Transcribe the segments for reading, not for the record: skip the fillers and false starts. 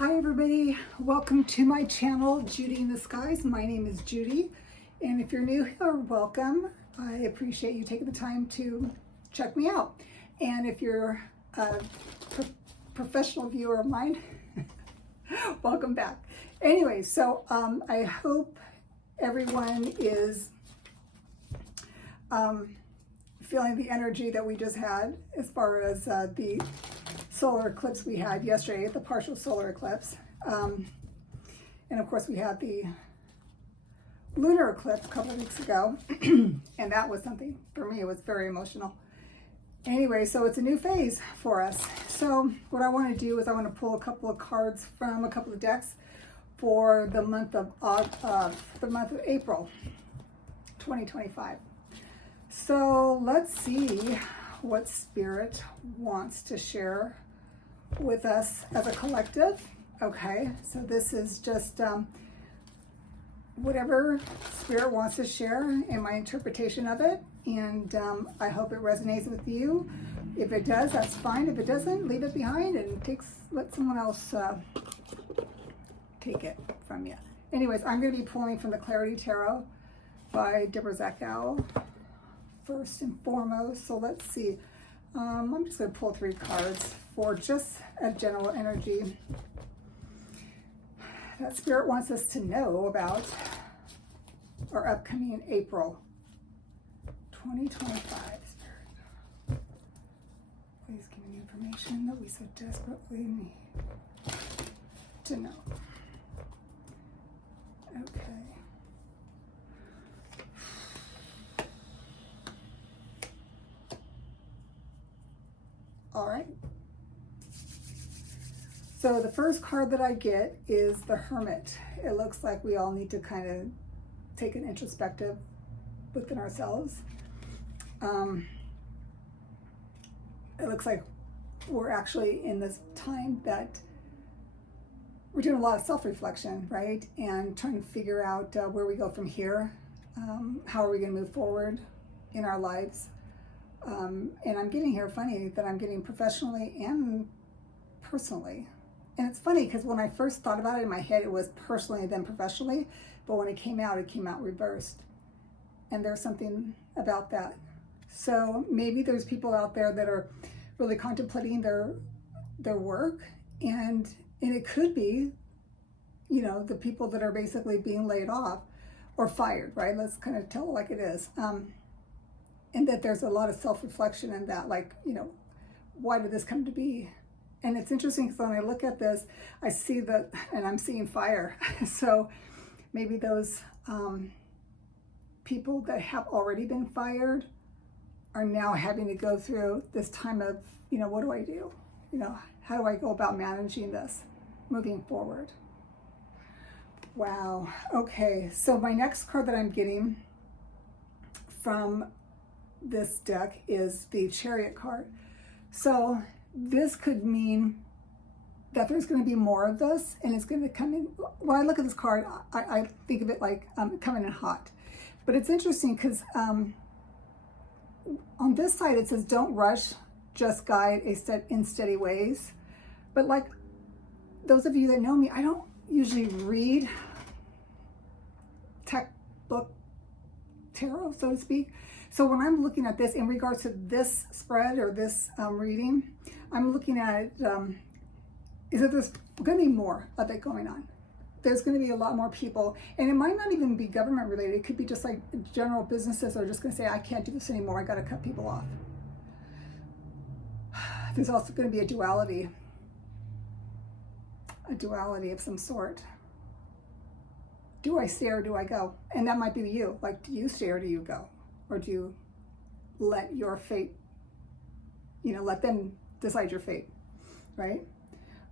Hi everybody, welcome to my channel, Judy in the Skies. My name is Judy, and if you're new here, welcome. I appreciate you taking the time to check me out. And if you're a professional viewer of mine, welcome back. Anyway, so I hope everyone is feeling the energy that we just had as far as the solar eclipse we had yesterday, the partial solar eclipse. And of course we had the lunar eclipse a couple of weeks ago, and that was something, for me, it was very emotional. Anyway, so it's a new phase for us. So what I want to do is I want to pull a couple of cards from a couple of decks for the month of April 2025. So let's see what Spirit wants to share with us as a collective. Okay, so this is just whatever Spirit wants to share in my interpretation of it, and I hope it resonates with you. If it does, that's fine. If it doesn't, leave it behind and let someone else take it from you. Anyways, I'm going to be pulling from the Clarity Tarot by Deborah Zackow first and foremost. So let's see. I'm just going to pull 3 cards for just a general energy that Spirit wants us to know about our upcoming April 2025. Spirit, please give me information that we so desperately need to know. Okay. All right. So the first card that I get is the Hermit. It looks like we all need to kind of take an introspective within ourselves. It looks like we're actually in this time that we're doing a lot of self-reflection, right? And trying to figure out where we go from here. How are we going to move forward in our lives? And I'm getting here, funny that I'm getting professionally and personally. And it's funny because when I first thought about it in my head, it was personally then professionally, but when it came out reversed. And there's something about that. So maybe there's people out there that are really contemplating their work, and it could be, you know, the people that are basically being laid off or fired, right? Let's kind of tell it like it is. And that there's a lot of self-reflection in that, like, you know, why did this come to be? And it's interesting because when I look at this, I see that, and I'm seeing fire. So maybe those people that have already been fired are now having to go through this time of, you know, what do I do? You know, how do I go about managing this moving forward? Wow. Okay, so my next card that I'm getting from this deck is the Chariot card. So this could mean that there's going to be more of this, and it's going to come in. When I look at this card, I think of it like coming in hot. But it's interesting because on this side it says, don't rush, just guide a step in steady ways. But like those of you that know me, I don't usually read textbook tarot, so to speak. So when I'm looking at this in regards to this spread or this reading, I'm looking at it, is that there's going to be more of it going on. There's going to be a lot more people, and it might not even be government related. It could be just like general businesses are just going to say, I can't do this anymore. I got to cut people off. There's also going to be a duality of some sort. Do I stay or do I go? And that might be you. Like, do you stay or do you go? Or do you let your fate, you know, let them decide your fate, right?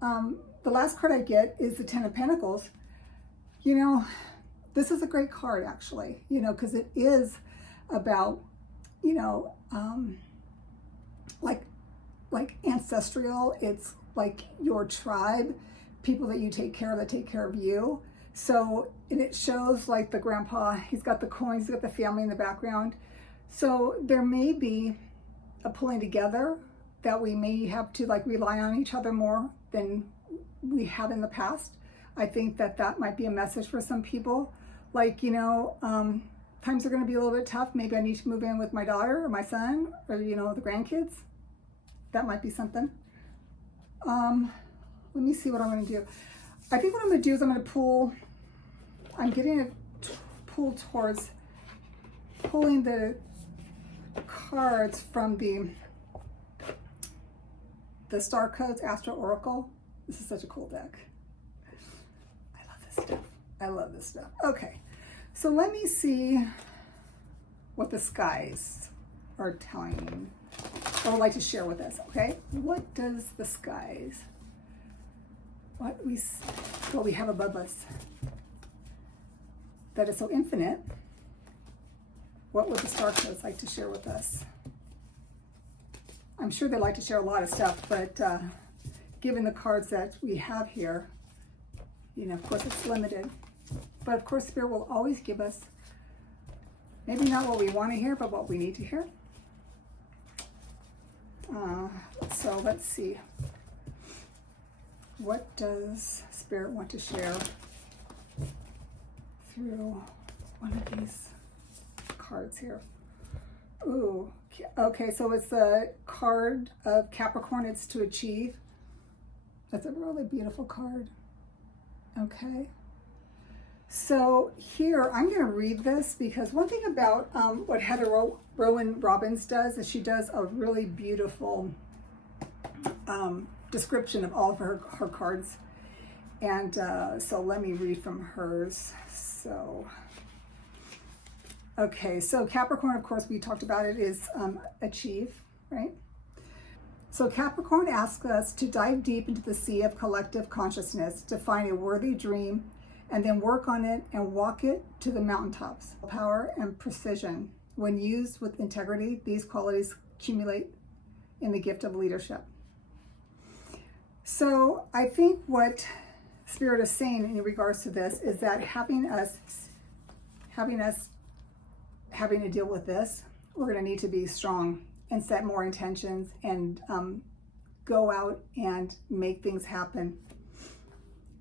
The last card I get is the Ten of Pentacles. You know, this is a great card, actually, you know, because it is about, you know, like ancestral. It's like your tribe, people that you take care of that take care of you. So, and it shows like the grandpa, he's got the coins, he's got the family in the background. So there may be a pulling together that we may have to like rely on each other more than we have in the past. I think that that might be a message for some people. Like, you know, times are going to be a little bit tough. Maybe I need to move in with my daughter or my son or, you know, the grandkids. That might be something. Let me see what I'm going to do. I think what I'm going to do is I'm going to pull, I'm getting a pull towards pulling the cards from the Star Codes Astro Oracle. This is such a cool deck. I love this stuff. I love this stuff. Okay, so let me see what the skies are telling me or would like to share with us. Okay, what does the skies, what we have above us that is so infinite? What would the Star Codes like to share with us? I'm sure they'd like to share a lot of stuff, but given the cards that we have here, you know, of course it's limited. But of course, Spirit will always give us maybe not what we want to hear, but what we need to hear. So let's see. What does Spirit want to share through one of these cards here? Ooh, okay, so it's the card of Capricorn, it's to achieve. That's a really beautiful card. Okay. So here, I'm going to read this because one thing about what Heather Rowan Robbins does is she does a really beautiful description of all of her cards. And so let me read from hers. So, okay, so Capricorn, of course, we talked about it, is achieve, right? So Capricorn asks us to dive deep into the sea of collective consciousness to find a worthy dream and then work on it and walk it to the mountaintops. Power and precision. When used with integrity, these qualities accumulate in the gift of leadership. So I think what Spirit is saying in regards to this is that having to deal with this, we're going to need to be strong and set more intentions and go out and make things happen.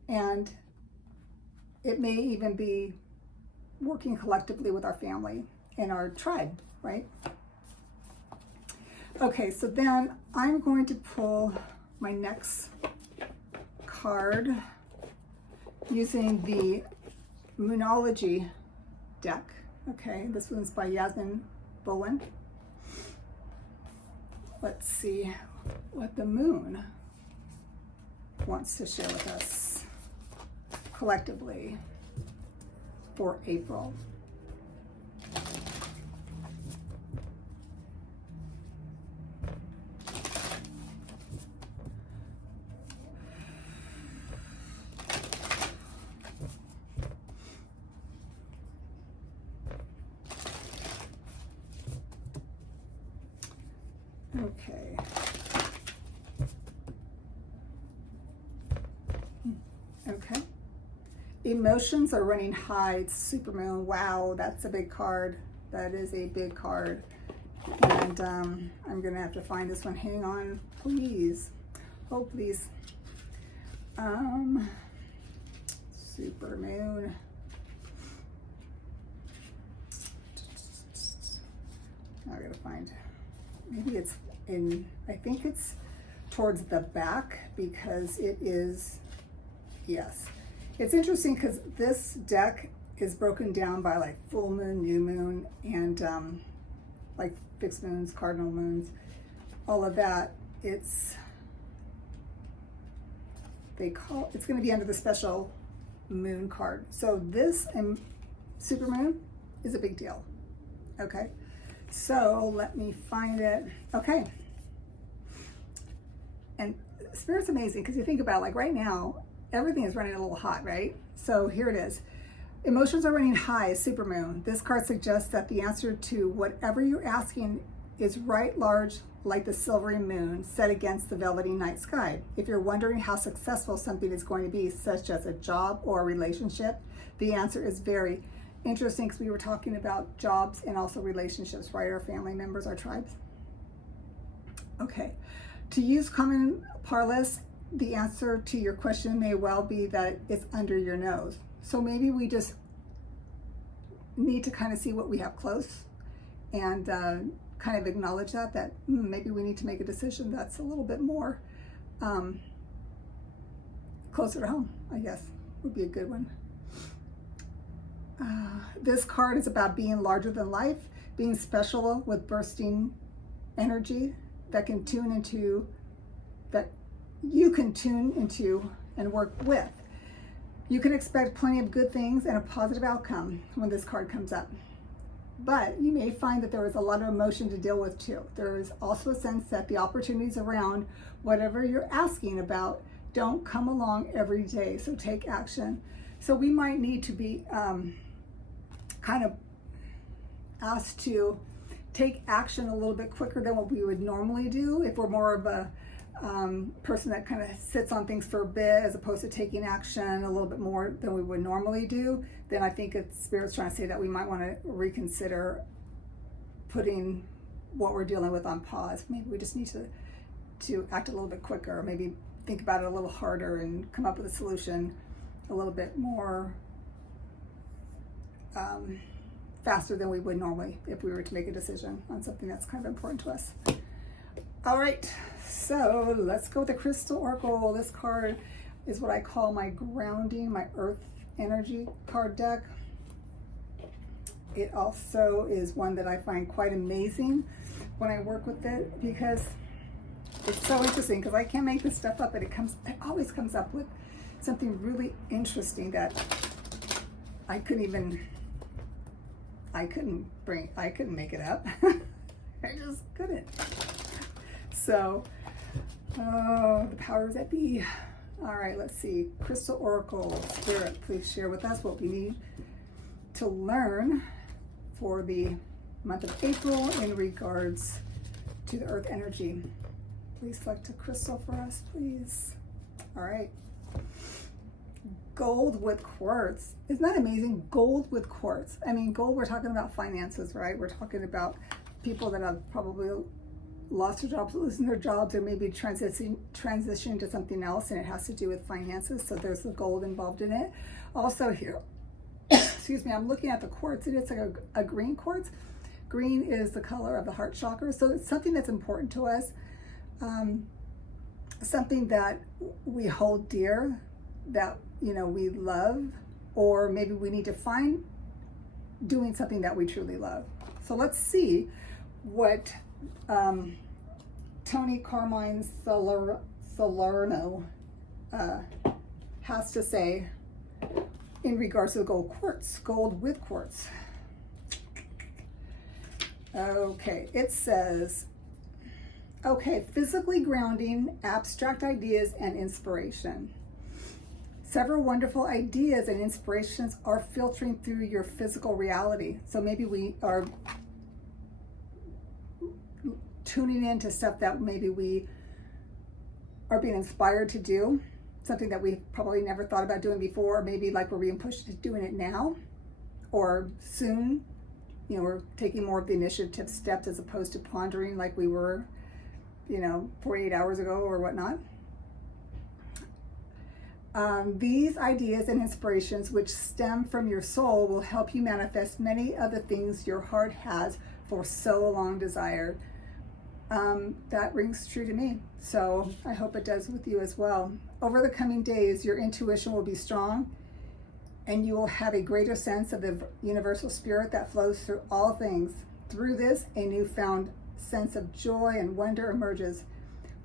And it may even be working collectively with our family and our tribe, right? Okay, so then I'm going to pull my next card using the Moonology deck. Okay, this one's by Yasmin Bowen. Let's see what the moon wants to share with us collectively for April. Okay. Okay. Emotions are running high. It's supermoon. Wow, that's a big card. That is a big card. And I'm going to have to find this one. Hang on, please. Oh, please. Supermoon. I got to find. Maybe it's in, I think it's towards the back because it is, yes. It's interesting because this deck is broken down by like full moon, new moon, and like fixed moons, cardinal moons, all of that. It's going to be under the special moon card. So this and supermoon is a big deal. Okay. So let me find it. Okay. And Spirit's amazing because you think about like right now, everything is running a little hot, right? So here it is. Emotions are running high, supermoon. This card suggests that the answer to whatever you're asking is right large like the silvery moon set against the velvety night sky. If you're wondering how successful something is going to be, such as a job or a relationship, the answer is very interesting because we were talking about jobs and also relationships, right? Our family members, our tribes. Okay. To use common parlance, the answer to your question may well be that it's under your nose. So maybe we just need to kind of see what we have close and kind of acknowledge that maybe we need to make a decision that's a little bit more closer to home, I guess, would be a good one. This card is about being larger than life, being special with bursting energy that you can tune into and work with. You can expect plenty of good things and a positive outcome when this card comes up. But you may find that there is a lot of emotion to deal with too. There is also a sense that the opportunities around whatever you're asking about don't come along every day, so take action. So we might need to be kind of asked to take action a little bit quicker than what we would normally do if we're more of a person that kind of sits on things for a bit as opposed to taking action a little bit more than we would normally do. Then I think it's Spirit's trying to say that we might want to reconsider putting what we're dealing with on pause. Maybe we just need to act a little bit quicker, or maybe think about it a little harder and come up with a solution a little bit more faster than we would normally if we were to make a decision on something that's kind of important to us. All right, so let's go with the Crystal Oracle. This card is what I call my grounding, my earth energy card deck. It also is one that I find quite amazing when I work with it because it's so interesting, because I can't make this stuff up, but it always comes up with something really interesting that I couldn't make it up. I just couldn't. So, the powers that be. All right, let's see. Crystal Oracle, Spirit, please share with us what we need to learn for the month of April in regards to the earth energy. Please select a crystal for us, please. All right. Gold with quartz. Isn't that amazing? Gold with quartz. I mean, gold, we're talking about finances, right? We're talking about people that have probably lost their jobs, losing their jobs, or maybe transition to something else, and it has to do with finances. So there's the gold involved in it. Also here, excuse me, I'm looking at the quartz, and it's like a green quartz. Green is the color of the heart chakra. So it's something that's important to us. Something that we hold dear, that we love, or maybe we need to find doing something that we truly love. So let's see what Tony Carmine Salerno has to say in regards to the gold quartz, gold with quartz. Okay, it says, okay, physically grounding, abstract ideas and inspiration. Several wonderful ideas and inspirations are filtering through your physical reality. So maybe we are tuning into stuff that maybe we are being inspired to do, something that we probably never thought about doing before, or maybe like we're being pushed to doing it now or soon. We're taking more of the initiative steps as opposed to pondering like we were, 48 hours ago or whatnot. These ideas and inspirations which stem from your soul will help you manifest many of the things your heart has for so long desired. That rings true to me, so I hope it does with you as well. Over the coming days, your intuition will be strong, and you will have a greater sense of the universal spirit that flows through all things. Through this, a newfound sense of joy and wonder emerges,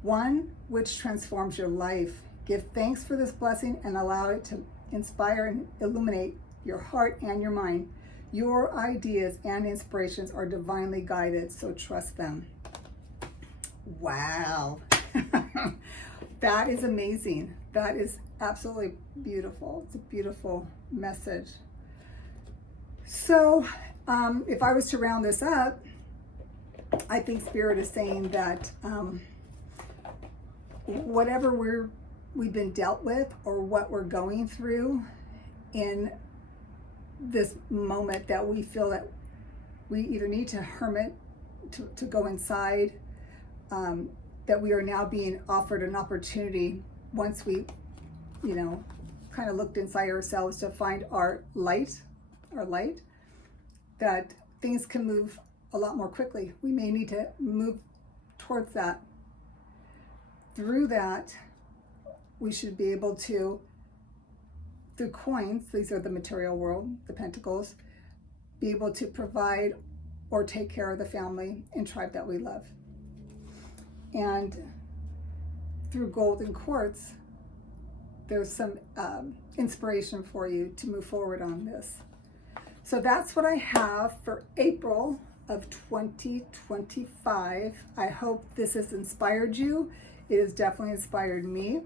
one which transforms your life. Give thanks for this blessing and allow it to inspire and illuminate your heart and your mind. Your ideas and inspirations are divinely guided, so trust them. Wow. That is amazing. That is absolutely beautiful. It's a beautiful message. So if I was to round this up, I think Spirit is saying that whatever we've been dealt with or what we're going through in this moment, that we feel that we either need to hermit, to go inside, that we are now being offered an opportunity once we, you know, kind of looked inside ourselves to find our light, that things can move a lot more quickly. We may need to move towards that. Through that, we should be able to, through coins, these are the material world, the pentacles, be able to provide or take care of the family and tribe that we love. And through gold and quartz, there's some inspiration for you to move forward on this. So that's what I have for April of 2025. I hope this has inspired you. It has definitely inspired me.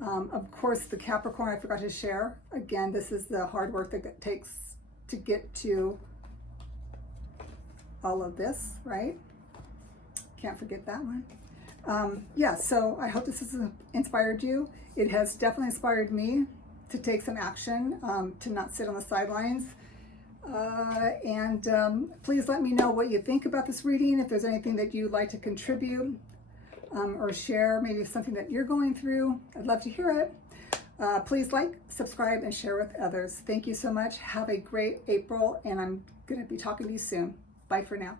Of course, the Capricorn, I forgot to share. Again, this is the hard work that it takes to get to all of this, right? Can't forget that one. Yeah, so I hope this has inspired you. It has definitely inspired me to take some action, to not sit on the sidelines. Please let me know what you think about this reading, if there's anything that you'd like to contribute or share, maybe something that you're going through. I'd love to hear it. Please like, subscribe, and share with others. Thank you so much. Have a great April, and I'm going to be talking to you soon. Bye for now.